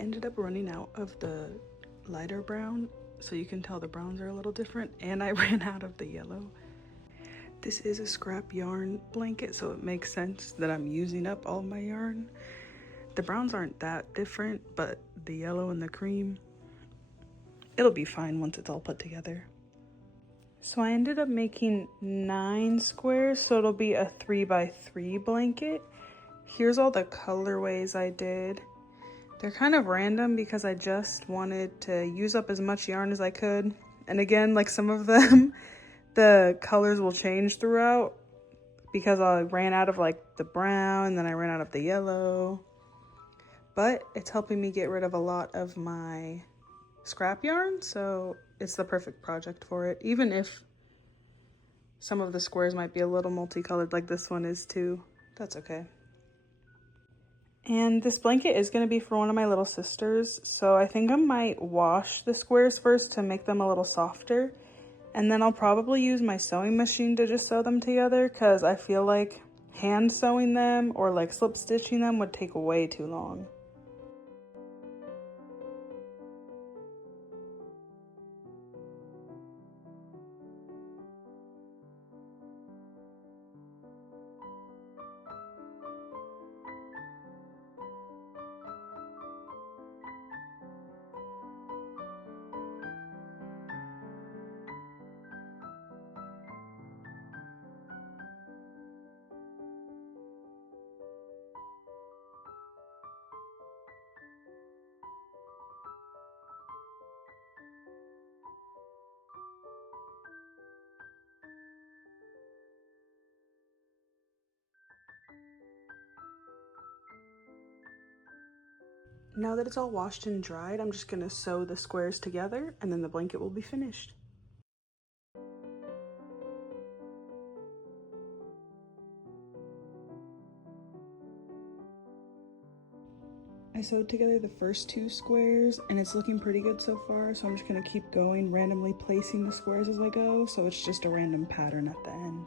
Ended up running out of the lighter brown, so you can tell the browns are a little different, and I ran out of the yellow. This is a scrap yarn blanket, so it makes sense that I'm using up all my yarn. The browns aren't that different, but the yellow and the cream, it'll be fine once it's all put together. So I ended up making 9 squares, so it'll be a 3x3 blanket. Here's all the colorways I did. They're kind of random because I just wanted to use up as much yarn as I could. And again, like some of them, the colors will change throughout because I ran out of like the brown and then I ran out of the yellow. But it's helping me get rid of a lot of my scrap yarn, so it's the perfect project for it. Even if some of the squares might be a little multicolored like this one is too, that's okay. And this blanket is going to be for one of my little sisters, so I think I might wash the squares first to make them a little softer. And then I'll probably use my sewing machine to just sew them together, because I feel like hand sewing them or like slip stitching them would take way too long. Now that it's all washed and dried, I'm just gonna sew the squares together and then the blanket will be finished. I sewed together the first 2 squares and it's looking pretty good so far, so I'm just gonna keep going, randomly placing the squares as I go, so it's just a random pattern at the end.